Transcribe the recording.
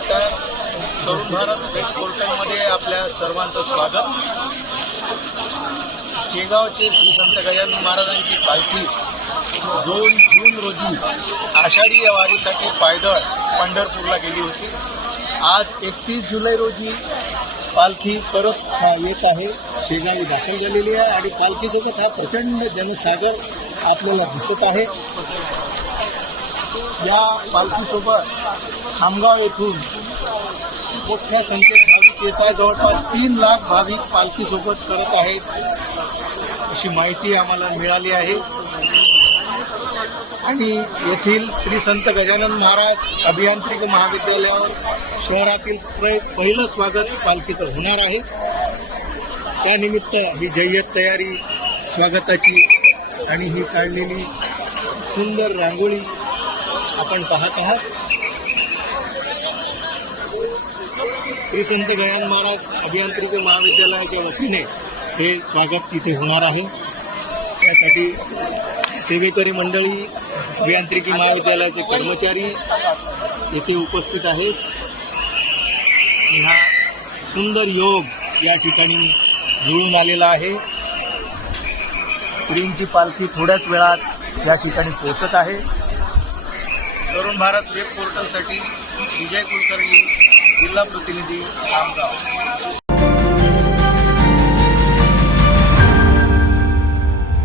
नमस्कार. तरुण भारत वेब पोर्टलमध्ये आपल्या सर्वांचं स्वागत. शेगावचे श्री संत गजानन महाराजांची पालखी 2 जून रोजी आषाढी या वारीसाठी पायदळ पंढरपूरला गेली होती. आज 31 जुलै रोजी पालखी परत येत आहे, शेगावी दाखल झालेली आहे आणि पालखीसोबत हा प्रचंड जनसागर आपल्याला दिसत आहे. या पालखीसोबत खामगाव येथून मोठ्या संख्येत भाविक येत आहेत. जवळपास 3 लाख भाविक पालखीसोबत करत आहेत अशी माहिती आम्हाला मिळाली आहे. आणि येथील श्री संत गजानन महाराज अभियांत्रिकी महाविद्यालयावर शहरातील पहिलं स्वागत पालखीचं होणार आहे. त्यानिमित्त ही जय्यत तयारी स्वागताची आणि ही काढलेली सुंदर रांगोळी आपण पाहत आहात. श्री संत गजानन महाराज अभियांत्रिकी महाविद्यालयाच्या वतीने हे स्वागत तिथे होणार आहे. त्यासाठी सेवेकरी मंडळी, अभियांत्रिकी महाविद्यालयाचे कर्मचारी येथे उपस्थित आहेत. हा सुंदर योग या ठिकाणी जुळून आलेला आहे. श्रींची पालखी थोड्याच वेळात या ठिकाणी पोहोचत आहे. तरुण भारत वेब पोर्टलसाठी विजय कुलकर्णी, जिल्हा प्रतिनिधी, खामगाव.